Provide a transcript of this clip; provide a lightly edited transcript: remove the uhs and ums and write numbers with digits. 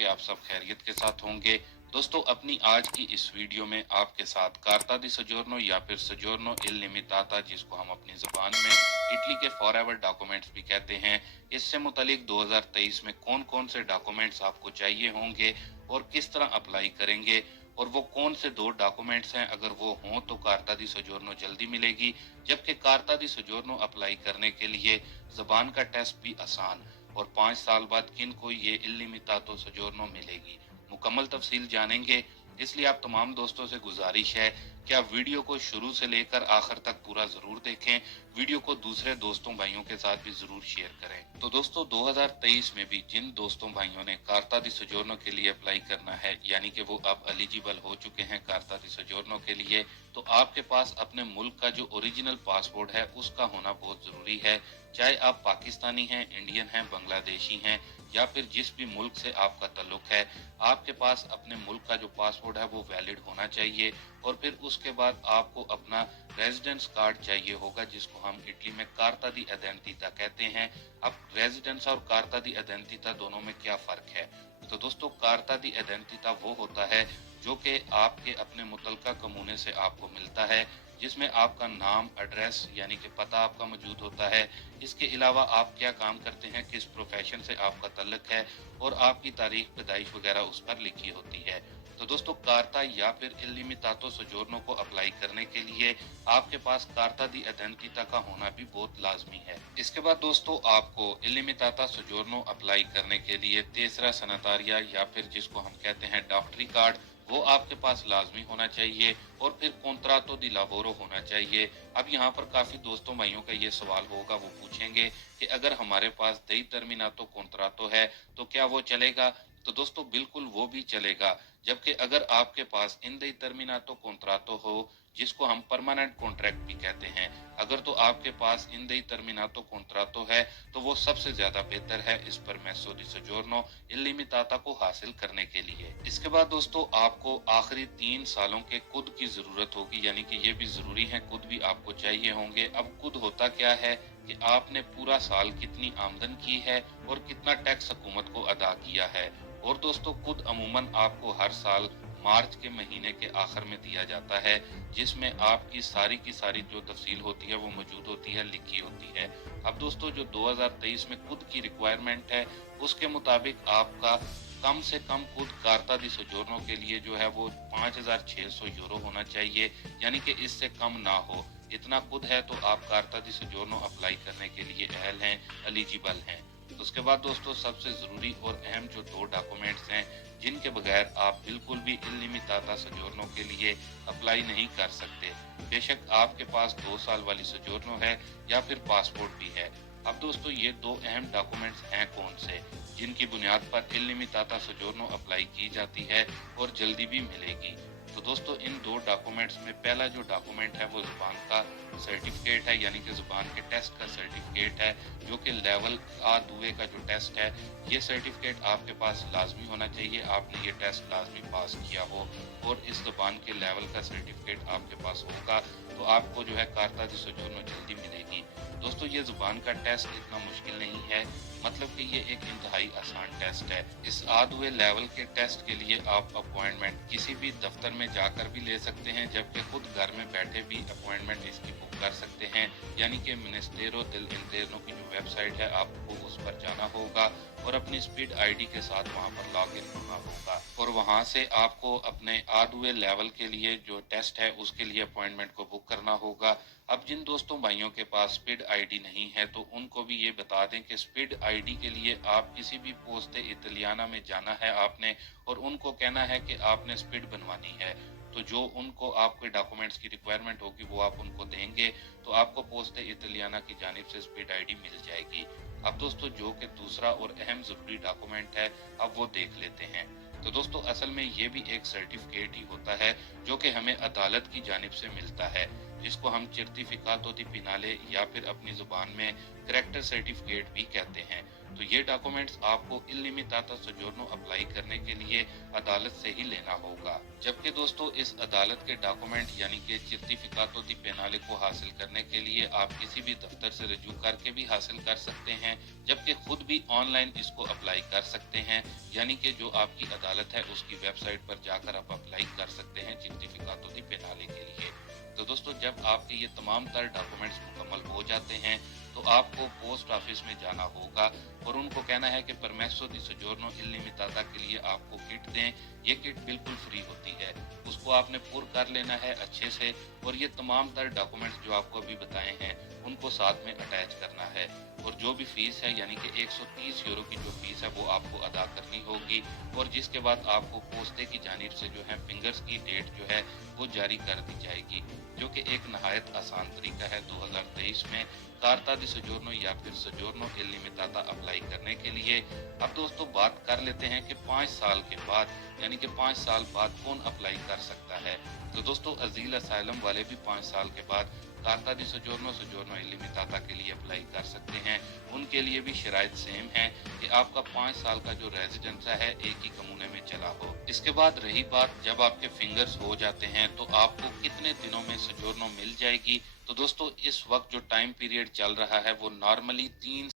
कि आप सब खैरियत के साथ होंगे। दोस्तों, अपनी आज की इस वीडियो में आपके साथ कार्ता दी सजोर्नो या फिर सजोर्नो इल लिमिटाता, जिसको हम अपनी ज़ुबान में इटली के फॉरएवर डॉक्यूमेंट्स भी कहते हैं, इससे मुतालिक 2023 में कौन कौन से डॉक्यूमेंट्स आपको चाहिए होंगे और किस तरह अप्लाई करेंगे, और वो कौन से 2 डॉक्यूमेंट्स हैं, अगर वो हों तो कार्ता दी सजोर्नो जल्दी मिलेगी, जबकि कार्ता दी सजोर्नो अप्लाई करने के लिए ज़बान का टेस्ट भी आसान, और 5 साल बाद किन को ये इल्लिमिटातो सजोर्नो मिलेगी, मुकम्मल तफसील जानेंगे। इसलिए आप तमाम दोस्तों से गुजारिश है कि आप वीडियो को शुरू से लेकर आखिर तक पूरा जरूर देखें, वीडियो को दूसरे दोस्तों भाइयों के साथ भी जरूर शेयर करें। तो दोस्तों, 2023 में भी जिन दोस्तों भाइयों ने कार्ता दी सजोर्नो के लिए अप्लाई करना है, यानी कि वो अब एलिजिबल हो चुके हैं कार्ता दी सजोर्नो के लिए, तो आपके पास अपने मुल्क का जो ओरिजिनल पासपोर्ट है उसका होना बहुत जरूरी है। चाहे आप पाकिस्तानी हैं, इंडियन हैं, बांग्लादेशी हैं, या फिर जिस भी मुल्क से आपका ताल्लुक है, आपके पास अपने मुल्क का जो पासपोर्ट है वो वैलिड होना चाहिए। और फिर उसके बाद आपको अपना रेजिडेंस कार्ड चाहिए होगा, जिसको हम इटली में कार्ता दी आइडेंटिटा कहते हैं। अब रेजिडेंस और कार्ता दी आइडेंटिटा दोनों में क्या फर्क है? तो दोस्तों, कार्ता दी आइडेंटिटा वो होता है जो कि आपके अपने मुतलका कमूने से आपको मिलता है, जिसमें आपका नाम, एड्रेस यानी कि पता आपका मौजूद होता है। इसके अलावा आप क्या काम करते हैं, किस प्रोफेशन से आपका ताल्लुक है, और आपकी तारीख पैदाइश वगैरह उस पर लिखी होती है। तो दोस्तों, कार्ता या फिर इल्लिमिटातो सजोर्नो को अप्लाई करने के लिए आपके पास कार्ता दी आइडेंटिटा का होना भी बहुत लाजमी है। इसके बाद दोस्तों, आपको इल्लिमिटाता सजोर्नो अप्लाई करने के लिए तेसरा सनतारिया या फिर जिसको हम कहते हैं डॉक्टरी कार्ड, वो आपके पास लाजमी होना चाहिए। और फिर कॉन्ट्रातो दी लाबोरो होना चाहिए। अब यहाँ पर काफी दोस्तों भाइयों का ये सवाल होगा, वो पूछेंगे कि अगर हमारे पास दई टर्मिनातो कॉन्ट्रातो है तो क्या वो चलेगा? तो दोस्तों, बिल्कुल वो भी चलेगा। जबकि अगर आपके पास इन दई टर्मिनातो कॉन्ट्रातो हो, जिसको हम परमानेंट कॉन्ट्रैक्ट भी कहते हैं, अगर तो आपके पास इन दई टर्मिनातो कॉन्ट्रातो है तो वो सबसे ज्यादा बेहतर है इस परमेसो दी सजोर्नो इल्लिमिटाता को हासिल करने के लिए। इसके बाद दोस्तों, आपको आखिरी 3 सालों के खुद की जरूरत होगी, यानी कि ये भी जरूरी है, खुद भी आपको चाहिए होंगे। अब खुद होता क्या है कि आपने पूरा साल कितनी आमदन की है और कितना टैक्स हुकूमत को अदा किया है। और दोस्तों, खुद अमूमन आपको हर साल मार्च के महीने के आखिर में दिया जाता है, जिसमें आपकी सारी की सारी जो तफसील होती है वो मौजूद होती है, लिखी होती है। अब दोस्तों, जो 2023 में खुद की रिक्वायरमेंट है उसके मुताबिक आपका कम से कम खुद कार्ता दी सजोर्नो के लिए जो है वो 5,600 यूरो होना चाहिए, यानी कि इससे कम ना हो। इतना खुद है तो आप कार्ता दी सजोर्नो अप्लाई करने के लिए अहल हैं, एलिजिबल हैं। उसके बाद दोस्तों, सबसे जरूरी और अहम जो 2 डॉक्यूमेंट्स हैं जिनके बगैर आप बिल्कुल भी इल्लिमिटाता सजोर्नो के लिए अप्लाई नहीं कर सकते, बेशक आपके पास 2 साल वाली सजोर्नो है या फिर पासपोर्ट भी है। अब दोस्तों, ये 2 अहम डॉक्यूमेंट्स हैं कौन से, जिनकी बुनियाद पर इल्लिमिटाता सजोर्नो अप्लाई की जाती है और जल्दी भी मिलेगी। तो दोस्तों, इन 2 डॉक्यूमेंट्स में पहला जो डॉक्यूमेंट है वो जुबान का सर्टिफिकेट है, यानी कि जुबान के टेस्ट का सर्टिफिकेट है, जो कि लेवल A2 का जो टेस्ट है, ये सर्टिफिकेट आपके पास लाजमी होना चाहिए। आपने ये टेस्ट लाजमी पास किया हो और इस जुबान के लेवल का सर्टिफिकेट आपके पास होगा तो आपको जो है कार्ता दी सजोर्नो जल्दी मिलेगी। दोस्तों, ये जुबान का टेस्ट इतना मुश्किल नहीं है, मतलब कि ये एक इंतहाई आसान टेस्ट है। इस A2 लेवल के टेस्ट के लिए आप अपॉइंटमेंट किसी भी दफ्तर में जाकर भी ले सकते हैं, जबकि खुद घर में बैठे भी अपॉइंटमेंट इसकी बुक कर सकते हैं, यानी कि मिनिस्टेरो दिल इंटरनो की जो वेबसाइट है आपको उस पर जाना होगा और अपनी स्पीड आईडी के साथ वहां पर लॉग इन होना होगा, और वहां से आपको अपने A2 लेवल के लिए जो टेस्ट है उसके लिए अपॉइंटमेंट को बुक करना होगा। अब जिन दोस्तों भाइयों के पास स्पीड आईडी नहीं है तो उनको भी ये बता दें कि स्पीड आईडी के लिए आप किसी भी पोस्टे इतालियाना में जाना है आपने, और उनको कहना है कि आपने स्पीड बनवानी है। तो जो उनको आपके डॉक्यूमेंट्स की रिक्वायरमेंट होगी वो आप उनको देंगे तो आपको पोस्टे इतालियाना की जानिब से स्पीड आईडी मिल जाएगी। अब दोस्तों, जो कि दूसरा और अहम जरूरी डॉक्यूमेंट है, अब वो देख लेते हैं। तो दोस्तों, असल में ये भी एक सर्टिफिकेट ही होता है जो कि हमें अदालत की जानिब से मिलता है, जिसको हम सर्टिफिकातो दी पिनाले या फिर अपनी जुबान में करेक्टर सर्टिफिकेट भी कहते हैं। तो ये डॉक्यूमेंट्स आपको इल्लिमिटाता सोजोर्नो अप्लाई करने के लिए अदालत से ही लेना होगा। जबकि दोस्तों इस अदालत के डॉक्यूमेंट यानी कि सर्टिफिकातो दी पेनाले को हासिल करने के लिए आप किसी भी दफ्तर से रजू करके भी हासिल कर सकते हैं, जबकि खुद भी ऑनलाइन इसको अप्लाई कर सकते हैं, यानी कि जो आपकी अदालत है उसकी वेबसाइट पर जाकर आप अप्लाई कर सकते हैं सर्टिफिकातो दी पेनाले के लिए। तो दोस्तों जब आपके ये तमाम तर डॉक्यूमेंट्स मुकम्मल हो जाते हैं तो आपको पोस्ट ऑफिस में जाना होगा और उनको कहना है कि परमेसो दी सोजोर्नो इल्लिमिटाता के लिए आपको किट दें। ये किट बिल्कुल फ्री होती है, उसको आपने पूर कर लेना है अच्छे से और ये तमाम तर डॉक्यूमेंट्स जो आपको अभी बताए हैं उनको साथ में अटैच करना है और जो भी फीस है यानी कि 130 यूरो की जो फीस है वो आपको अदा करनी होगी और जिसके बाद आपको पोस्टे की जानिब से जो है फिंगर्स की डेट जो है वो जारी कर दी जाएगी, जो कि एक नहायत आसान तरीका है 2023 में कार्ता दी सोजोर्नो या फिर सोजोर्नो इल्लिमिटाता अप्लाई करने के लिए। अब दोस्तों बात कर लेते हैं कि 5 साल के बाद यानी कि 5 साल बाद कौन अप्लाई कर सकता है। तो दोस्तों अजील असाइलम वाले भी 5 साल के बाद कार्ता दी सोजोर्नो सोजोर्नो इल्लिमिटाता के लिए अप्लाई कर सकते हैं। उनके लिए भी शराइत सेम है कि आपका 5 साल का जो रेजिडेंस है एक ही कमूने में चला हो। इसके बाद रही बात जब आपके फिंगर्स हो जाते हैं तो आपको कितने दिनों में सोजोर्नो मिल जाएगी। तो दोस्तों इस वक्त जो टाइम पीरियड चल रहा है वो नॉर्मली 3